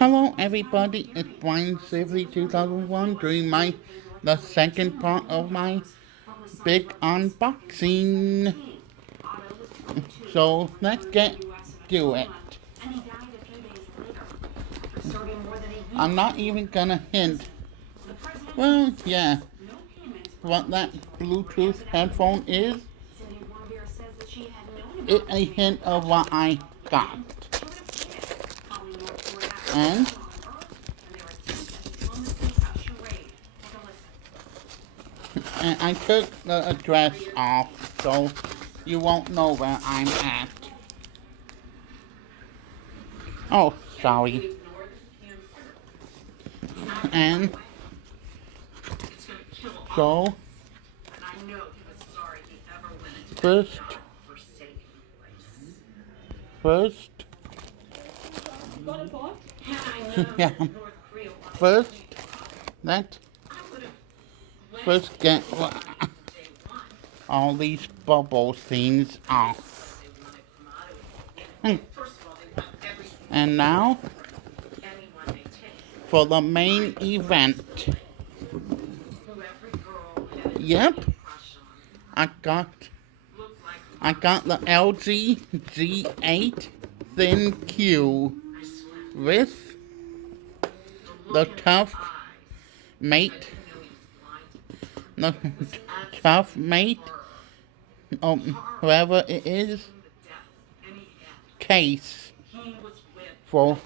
Hello everybody, it's Brian Safely 2001 doing the second part of my big unboxing. So let's get to it. I'm not even gonna hint. Well, yeah, what that Bluetooth headphone is. It's a hint of what I got. And I took the address off so you won't know where I'm at. Oh, sorry. And so, first, yeah, first get all these bubble things off. And now, for the main event. Yep, I got the LG G8 ThinQ with the Tough Mate, whoever it is, case for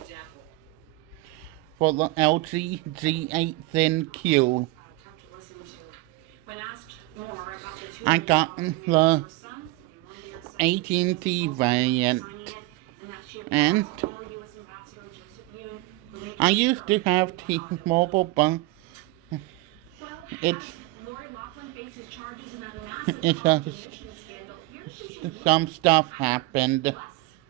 the LG G8 ThinQ. I got the AT&T variant, and I used to have T-Mobile, but it's some stuff happened,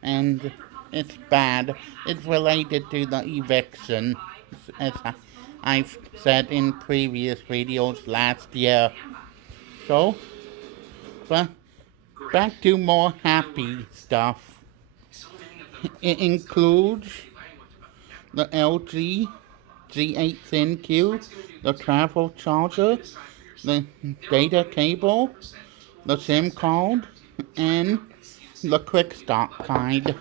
and it's bad. It's related to the eviction, as I've said in previous videos last year. So, but back to more happy stuff. It includes the LG G8 ThinQ, the travel charger, the data cable, the SIM card, and the quick start guide.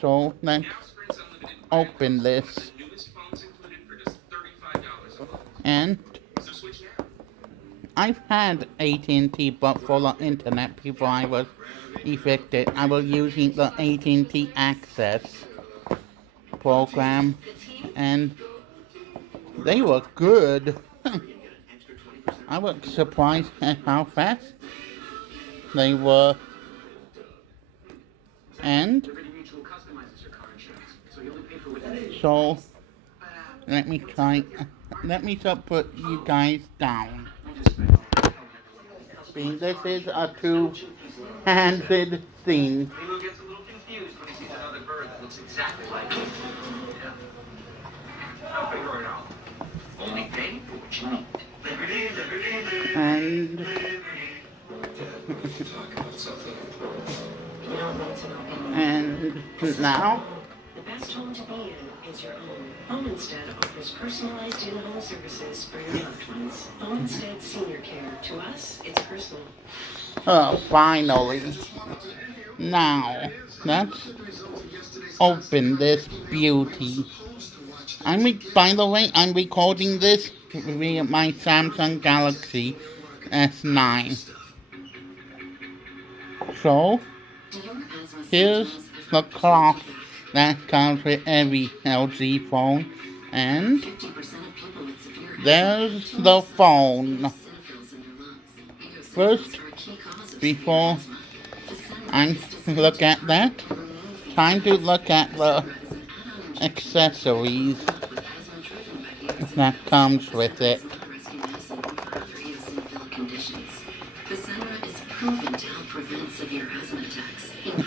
So let's open this. And I've had AT&T, but for the internet before I was evicted. I was using the AT&T Access program, and they were good. I was surprised at how fast they were. And so let me put you guys down. See, this is a two-handed thing. And now, the best home to be in is your own. Home Instead offers personalized in-home services for your loved ones. Home Instead Senior Care. To us, it's personal. Finally. Now, let's open this beauty. By the way, I'm recording this via my Samsung Galaxy S9. So, here's the cloth that comes with every LG phone, and there's the phone. First, before I look at that, time to look at the accessories that comes with it.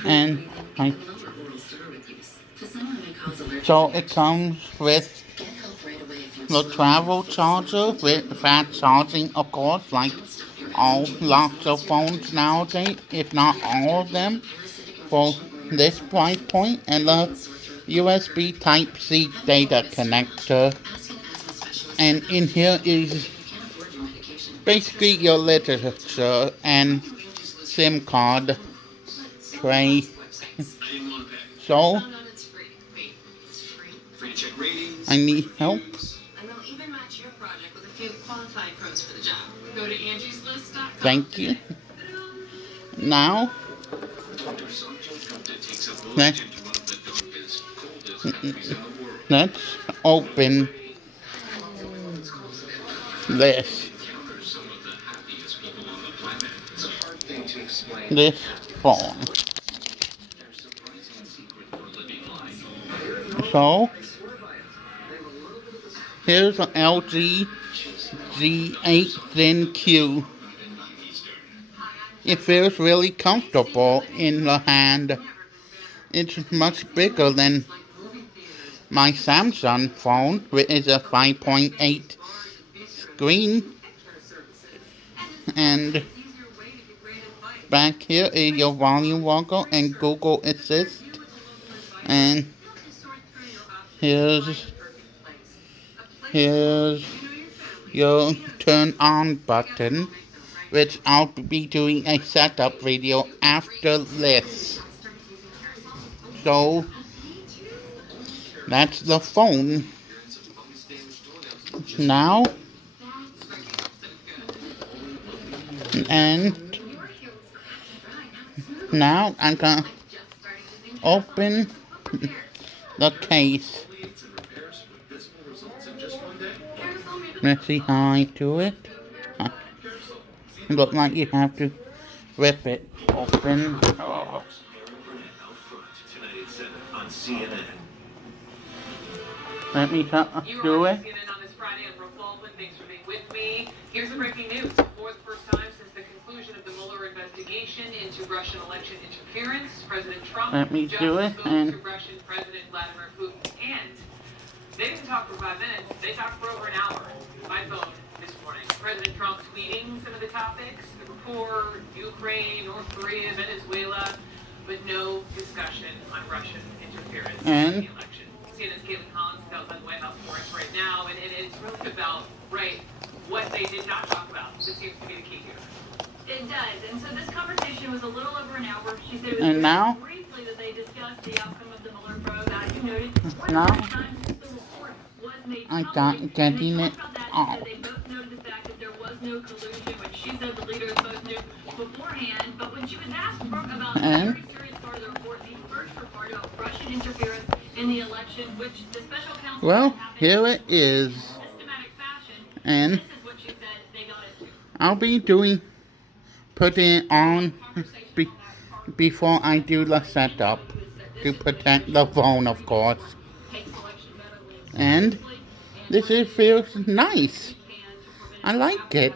And so it comes with the travel charger with fast charging, of course, like lots of phones nowadays, if not all of them, for this price point, and the USB Type-C data connector, and in here is basically your literature and SIM card tray. So I need help. Thank you. Now let's open this phone. So here's an LG G8 ThinQ. It feels really comfortable in the hand. It's much bigger than my Samsung phone, which is a 5.8 screen. And back here is your volume rocker and Google Assist. And here's your turn on button, which I'll be doing a setup video after this. So that's the phone. Now I'm gonna open the case. Let's see how I do it. It looks like you have to rip it open. Oh. Let me do it. Here's the breaking news. For the first time since the conclusion of the Mueller investigation into Russian election interference, President Trump just spoke to Russian President Vladimir Putin. And they didn't talk for 5 minutes. They talked for over an hour by phone this morning. President Trump tweeting some of the topics, the report, Ukraine, North Korea, Venezuela, but no discussion on Russian interference in the election. CNN's Caitlin Collins tells us the White House for us right now, and it's really about, what they did not talk about. This seems to be the key here. It does, and so this conversation was a little over an hour. She said it was and now, briefly that they discussed the outcome of the Mueller probe. As you noted, now the report was made I public, got getting and it out. they both noted the fact that there was no collusion, which she said the leaders both knew beforehand. But when she was asked about the very serious part of the report, the first report about Russian interference in the election, which the special counsel well, here it is. And I'll be putting it on before I do the setup to protect the phone, of course. And this feels nice. I like it.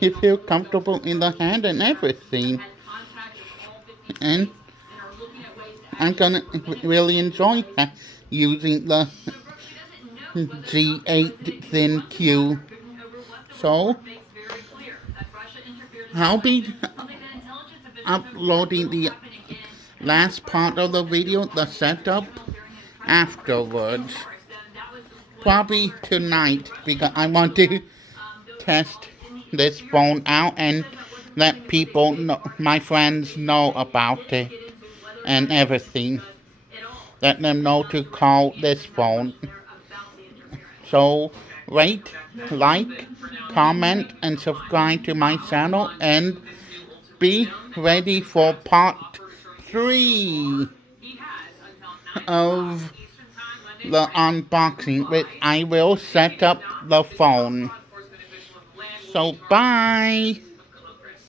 It feels comfortable in the hand and everything. And I'm gonna really enjoy using the G8 ThinQ. So I'll be uploading the last part of the video, the setup, afterwards. Probably tonight, because I want to test this phone out and let people know, my friends know about it and everything. Let them know to call this phone. So rate, like, comment, and subscribe to my channel, and be ready for part 3 of the unboxing, which I will set up the phone. So bye.